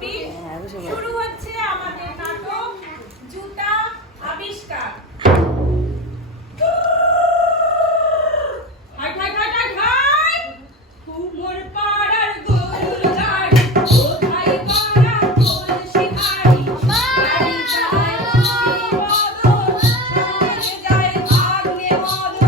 Topic শুরু হচ্ছে আমাদের নাটক জুতা আবিষ্কার। High high high high high কুমোর পাড়ার গরুর গাড়ি কোথায় পাড়া কোল শিকারি গাড়ি যায় মদন চলে যায় আগ্নে মদন।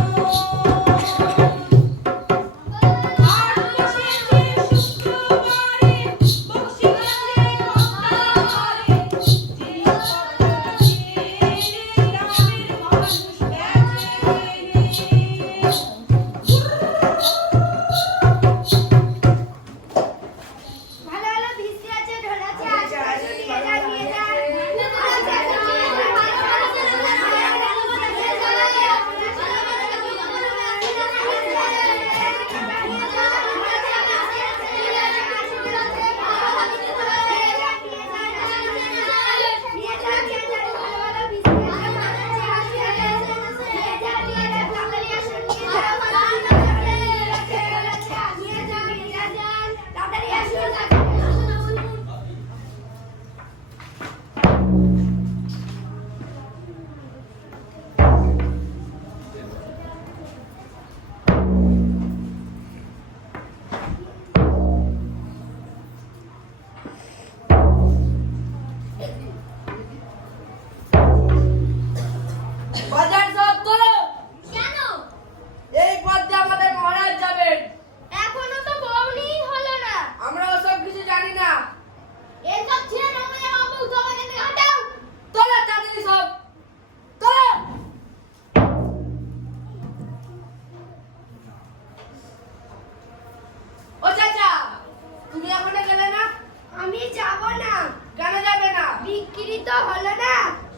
হলো না,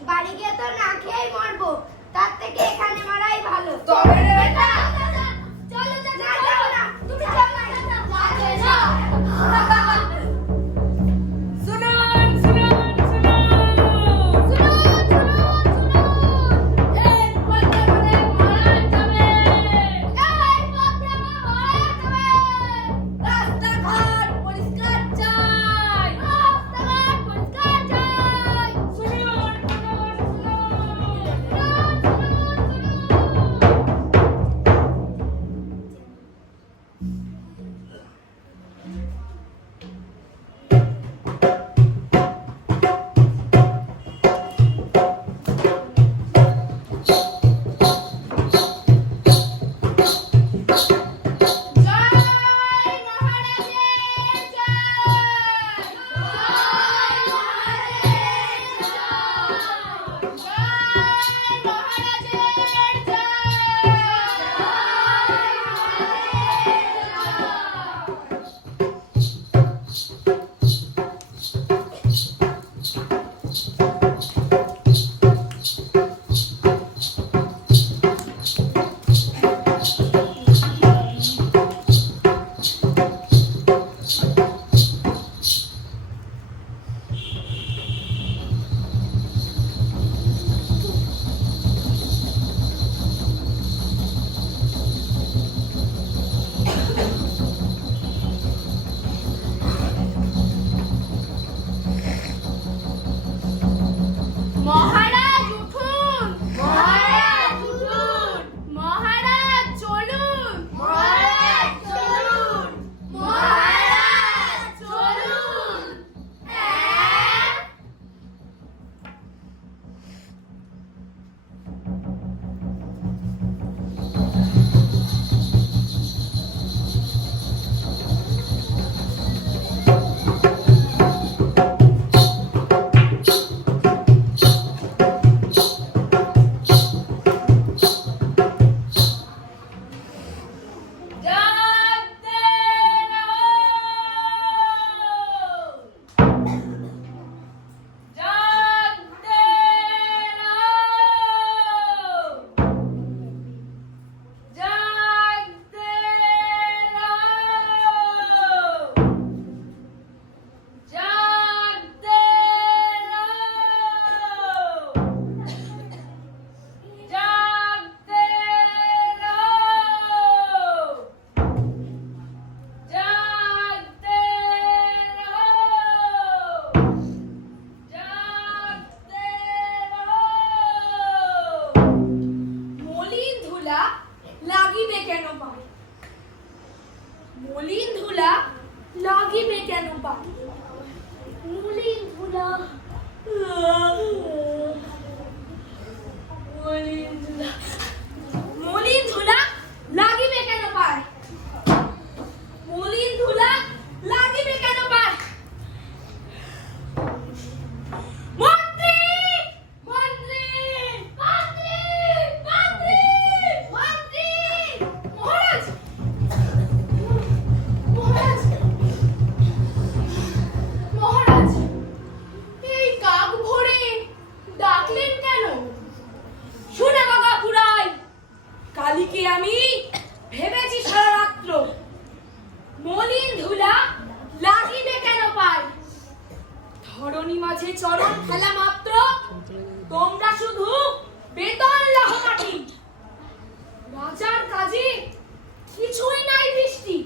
বাড়ি গিয়ে তো না খেয়েই মরবো, তার থেকে এখানে মরাই ভালো। তবে রে চলো চাচা, যাও না, তুমি চলো না। মলিন কেন? শুনে বাবা পুরাই, কালীকে আমি ভেবেছি সারা রাত্র। মলিন ধুলা লাগিবে কেন পায়? ধরণী মাঝে চরণ ফেলা মাত্র তোমরা শুধু বেতন লাহ মাটি। রাজার কাজে কিছুই নাই দৃষ্টি,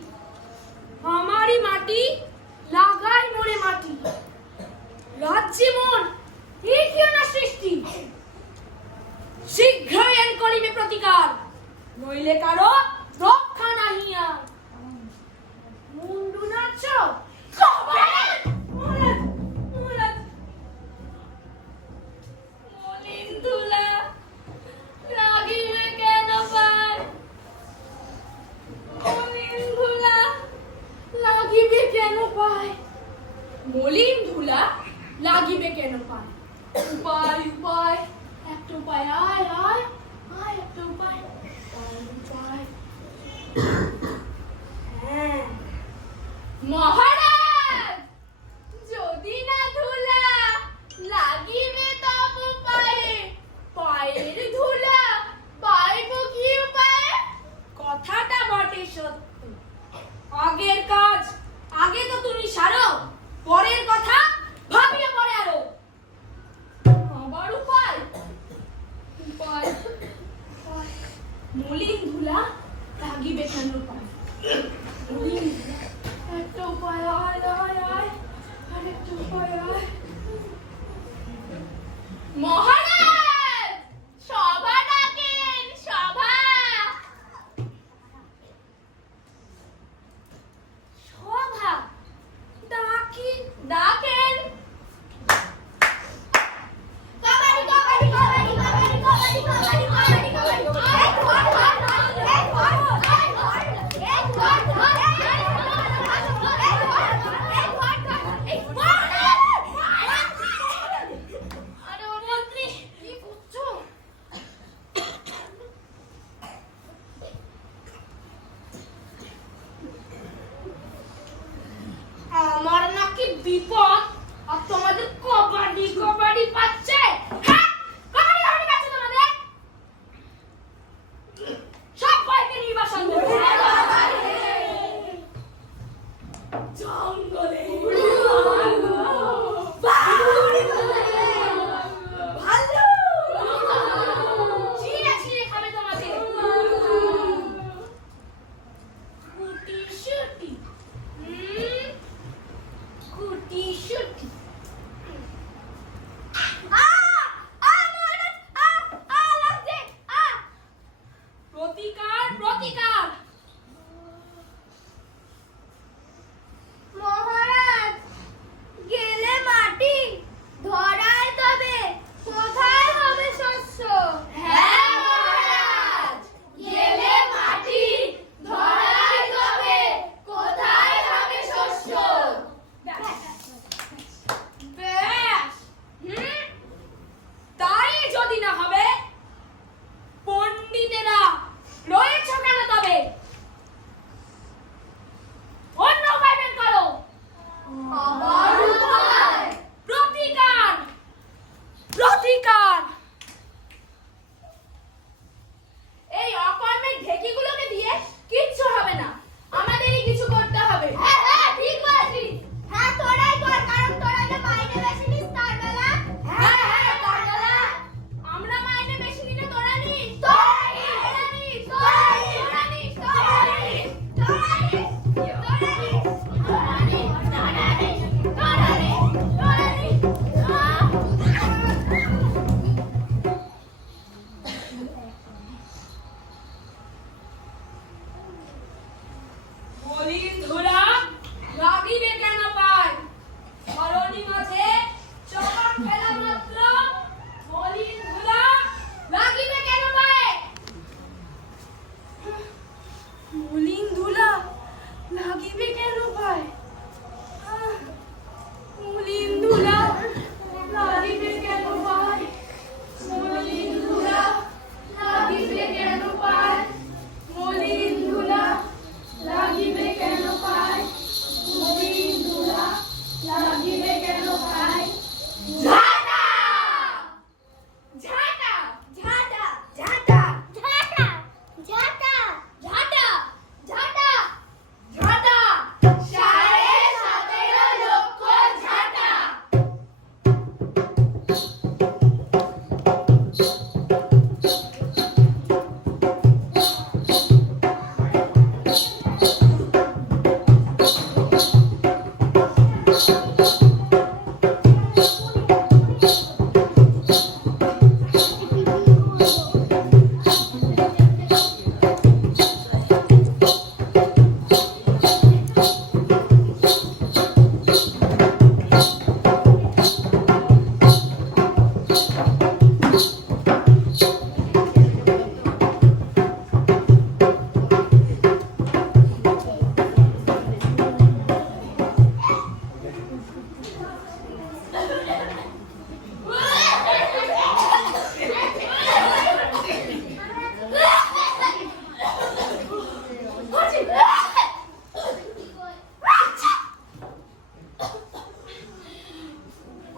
আমারই মাটি লাগাই মোরে মাটি। রাজ্যে মোর এই কেউ না সৃষ্টি, শীঘ্রই এর করিবে প্রতিকার, নইলে কারো রক্ষা নাহি আর। মুন্ডু নাচ মলিন ধুলা লাগিবে কেন পায়? মলিন ধুলা লাগিবে কেন পায়? মলিন ধুলা লাগিবে কেন পায়? উপায় উপায়, একটা উপায়, আয় আয় আয়, একটা উপায়, উপায়। হ্যাঁ, মহারাজ, যদি না ধুলা লাগিবে তব পায়ে, পায়ের ধুলা পাইব কি উপায়ে? কথাটা বটে সত্য, আগের কাজ আগে তো তুমি সারো, পরের কথা ভাবিয়ে পরে আরো। আবার উপায় উপায় উপায়। মলিন ধুলা লাগিবে কেন পায়? মলিন ধুলা, একটা উপায়, আয় আয় আয়, আরেকটা উপায়, আয়। মহারাজ, সভা ডাকেন, সভা। সভা ডাকি, ডাকেন। কাবাডি কাবাডি কাবাডি কাবাডি কাবাডি কাবাডি কাবাডি কাবাডি, এক ঘর ঘর এক ঘর এক ঘর এক ঘর আরে ও মন্ত্রী, কি করছো? আমার নাকি বিপদ, আর তোমাদের কবাডি কবাডি পাচ্ছে? হ্যাঁ, কবাডি কবাডি পাচ্ছে তোমাদের?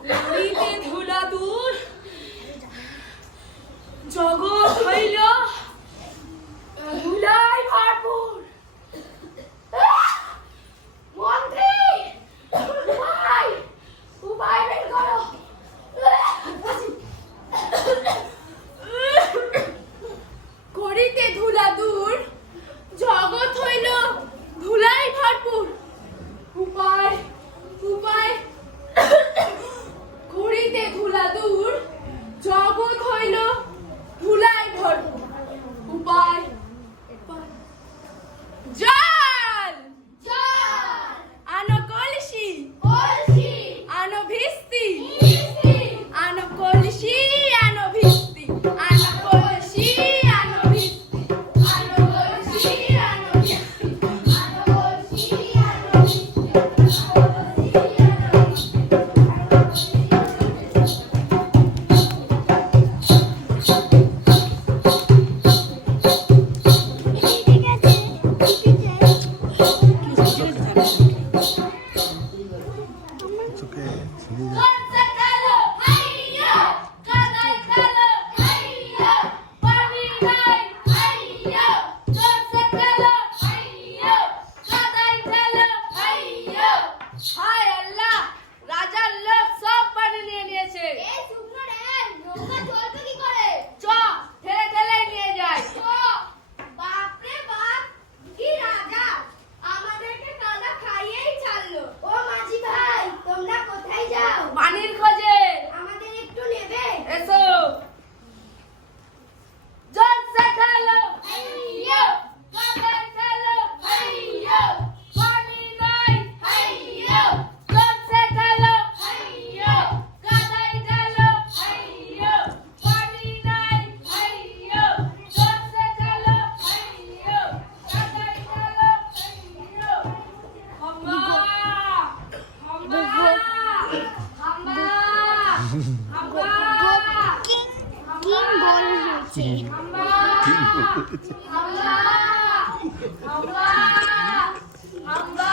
লড়িতে ধুলা দূর জগৎ হইল ধুলাই ভরপুর। মন্ত্রী উপায় উপায় বের করো। করিতে ধুলা দূর জগৎ হইল ধুলাই ভরপুর। উপায় উপায় করিতে ধুলা দূর জগৎ হইল ধুলাই ভরপুর। উপায় জল জল আনো কলসি কলসি আনো ভিস্তি মিষ্টি আনো কলসি আনো ভিস্তি আনো কলসি আনো ভিস্তি আনো কলসি আনো মিষ্টি আনো কলসি আনো মিষ্টি ঠিক আছে তোকে ছিঁড়ে কনসে খেলো হাইয়া কাদাই খেলো হাইয়া পানি নাই হাইয়া কনসে খেলো হাইয়া কাদাই খেলো হাইয়া। হায় আল্লাহ, রাজার লোক সব পানি নিয়ে নিয়েছে। এই শুকনো রে নৌকা চলবে কি করে? চ ঠেলে ঠেলে নিয়ে যায়। বাপ রে বাপ কি রাজা আমাদেরকে কাদা খাইয়েই ছাড়লো। ও মাঝি ভাই তোমরা কোথায় যাও? পানির খোঁজে আমাদের একটু নেবে? এসো। জলসে খেলো হাইয়া কাদায় খেলো হাইয়া পানি নাই হাইয়া জলসে খেলো হাইয়া কাদায় খেলো হাইয়া পানি নাই জলসে খেলো কাদায় খেলো। হাম্মা হাম্মা হাম্মা হাম্মা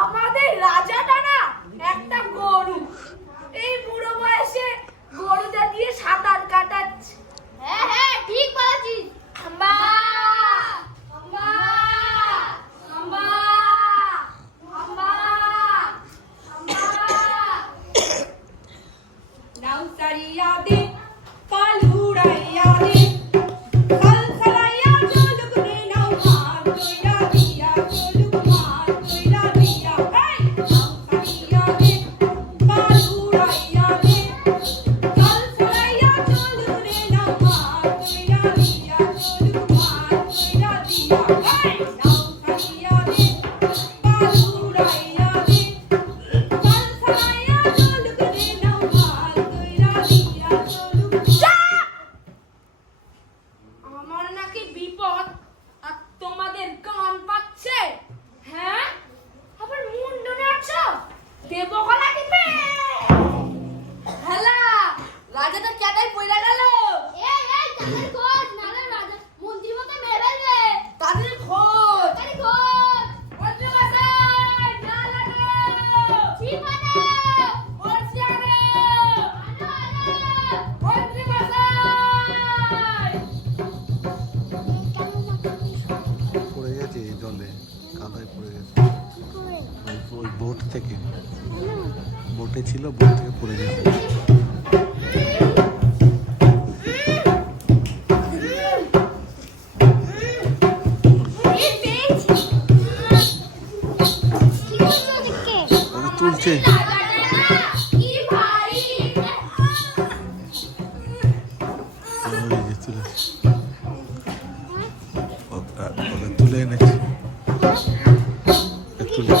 আমাদের রাজাটা না একটা গরু। এই বুড়ো বয়সে গরুটা দিয়ে সাঁতার কাটাচ্ছে। হ্যাঁ হ্যাঁ ঠিক বলেছিস। আম্মা আম্মা আম্মা আম্মা আম্মা নাও সারিয়া দে পালুড়াইয়া দে কাল সারাইয়া চলুক রে নাও মার কইরা দিয়া চলুক মার কইরা দিয়া। এই নাও সারিয়া দে পালুড়াইয়া দে কাল সারাইয়া চলুক রে নাও মার কইরা দিয়া চলুক মার কইরা দিয়া। এই নাও সারিয়া দে পালুড়াইয়া দে কাল সারাইয়া চলুক রে নাও মার কইরা দিয়া চলুক। আমার নাকি বিপদ আর তোমাদের কান পাচ্ছে। হ্যাঁ আবার মুন্ডু নাচছো দেব গলা টিপে। হেলা রাজাটা কেটাই পয়লা গেল। এই এই তাদের খোঁজ নালে রাজা মন্ত্রী মতো মেরে ফেলবে। তাদের খোঁজ তাদের খোঁজ মন্ত্রী মশাই না লাগো ঠিক আছে বলছি আরে আনো আনো মন্ত্রী মশাই। পড়ে গেছে এই জলে, কাদায় পড়ে গেছে। ওই বোট থেকে, বোটে ছিল, বোট থেকে পড়ে গেছে। এই পেয়েছি কি করছো দেখে? ওরা তুলছে। কি ভারী ওই যে তুলেছে। ওরা তুলে এনেছে। তুলে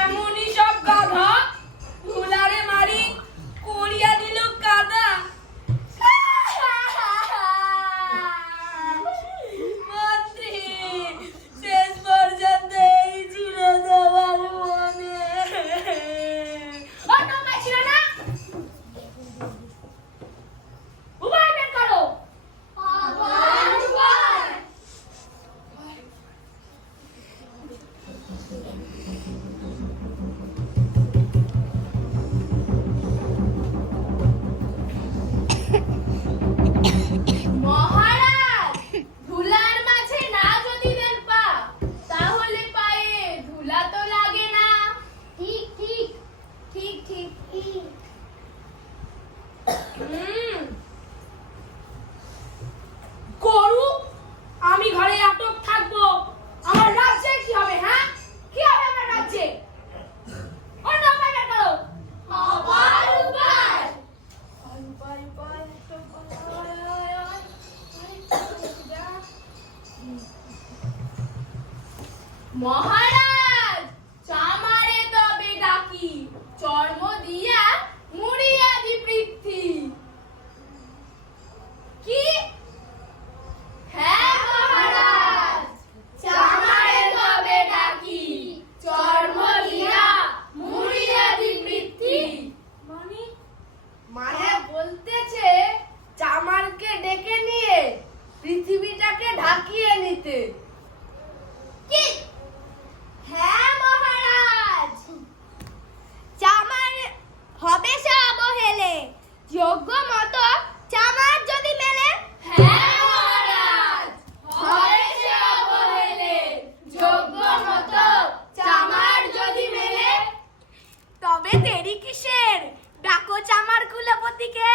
এমনই সব গাধা ধুলারে মারি করিয়া দিল কাদা। মন্ত্রী শেষ পর্যন্ত এই ছিল তোমার মনে। ছিল না উপায় বের করো। মহারাজ, ধুলার মাঝে না যদি দেন পা, তাহলে পায়ে ধুলা তো লাগে না। ঠিক ঠিক ঠিক ঠিক ঠিক। গরু আমি ঘরে আটক থাকবো, আমার রাজ্যে কি হবে? হ্যাঁ, কি হবে আমার রাজ্যে? অন্য উপায় বের করো। আবার উপায়। মহারাজ, চামারে তবে ডাকি, চর্ম দিয়া মুড়িয়া দি পৃথ্বী। কি? হ্যাঁ মহারাজ, চামারে তবে ডাকি, চর্ম দিয়া মুড়িয়া দি পৃথ্বী। মানে বলতেছে চামারকে ডেকে নিয়ে পৃথিবীটাকে ঢাকিয়ে নিতে। কি? হ্যাঁ মহারাজ, চামার হবে সে অবহেলে, যোগ্য মতো চামার যদি মেলে। হ্যাঁ মহারাজ, হবে সে অবহেলে, যোগ্য মতো চামার যদি মেলে। তবে দেরি কিসের, ডাকো চামার কুলপতিকে।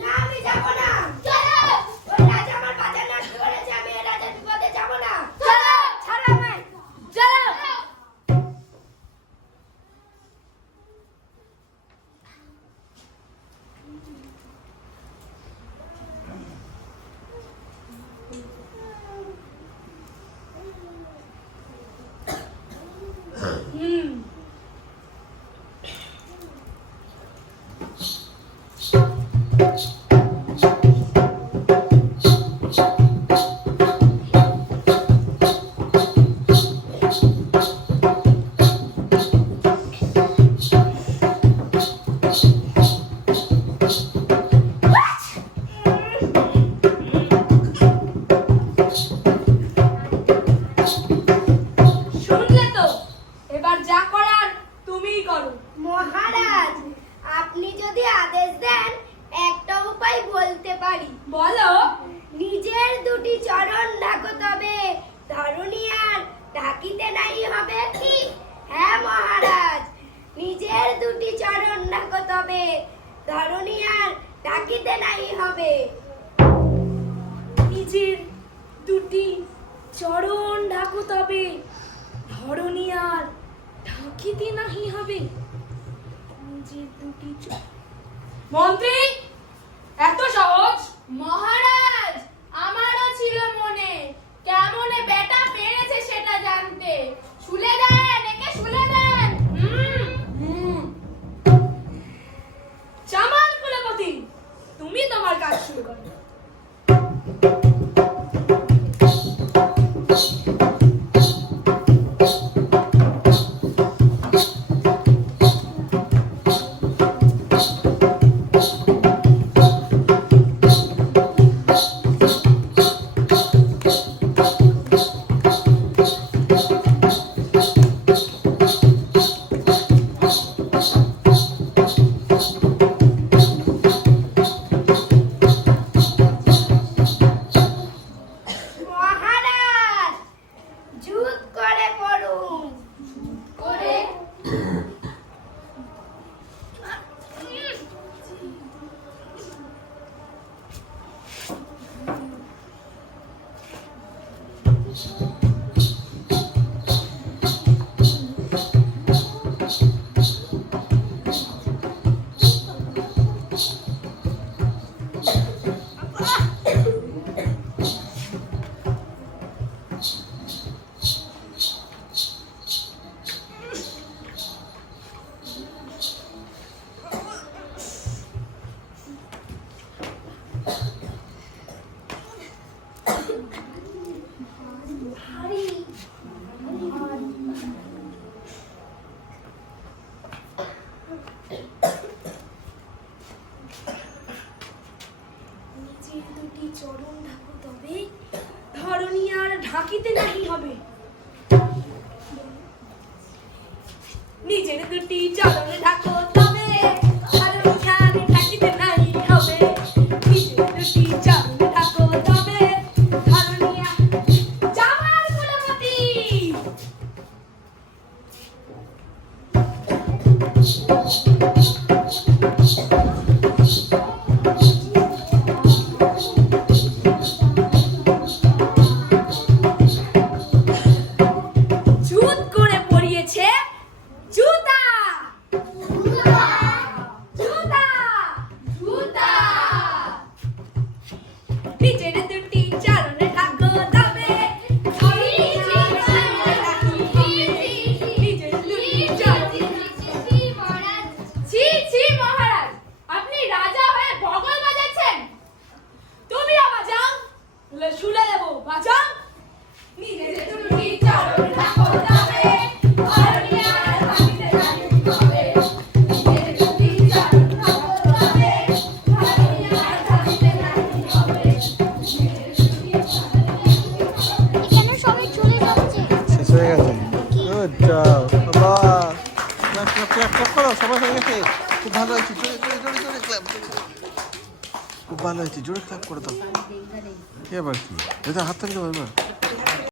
না আমি যাব না। চলো, ওই রাজা আমার বাজার নষ্ট করেছে, আমি এই রাজার বিপদে যাব না। চলো, ছাড়ো আমায়। চলো। শুনলে তো, এবার যা করার তুমিই করো। মহারাজ, আপনি যদি আদেশ দেন একটা উপায় বলতে পারি। বলো। নিজের দুটি চরণ ঢাকো তবে ধরণী আর ঢাকিতে নাই হবে। কি? হ্যাঁ মহারাজ, নিজের দুটি চরণ ঢাকো তবে ধরণী আর ঢাকিতে নাই হবে। নিজের দুটি চরণ ঢাকো তবে ধরণী আর ঢাকিতে নাহি হবে। নিজের দুটি মন্ত্রী, এত সহজ? মহারাজ, আমারও ছিল মনে, কেমনে বেটা পেরেছে সেটা জানতে। শুলে দেন, একে শুলে দেন। চামার কুলপতি, তুমি তোমার কাজ শুরু করো। চরণ ঢাকো তবে ধরণী আর ঢাকিতে নাহি হবে। নিজের দুটি চরণ ঢাকো তবে ধরণী আর ঢাকিতে নাহি হবে। নিজের দুটি চরণ ঢাকো তবে ধরণী আর জামার কুলপতি। জুত করে পরিয়েছে জুতা। জুতা জুতা নিজের দুটি চরণে ঢাকো তবে নিজের দুটি চরণে। ছি ছি মহারাজ, আপনি রাজা হয়ে বগল বাজাচ্ছেন। তুমিও বাজাও, শুলে দেবো। বাজাও। নিজের দুটি চরণ ঢাকো তবে ধরণী আর ঢাকিতে নাহি হবে। নিজের দুটি চরণ ঢাকো তবে ধরণী আর ঢাকিতে নাহি হবে। এখানে সবাই চলে যাচ্ছে। শেষ হয়ে গেছে। গুড জব বাবা, ক্ল্যাপ ক্ল্যাপ ক্ল্যাপ ক্ল্যাপ করো, সবাই হয়ে গেছে। খুব ভালো হয়েছে, জোরে জোরে জোরে জোরে ক্ল্যাপ। খুব ভালো হয়েছে, জোরে ক্ল্যাপ করে দাও। এবার কি এটা হাত থেকে এবার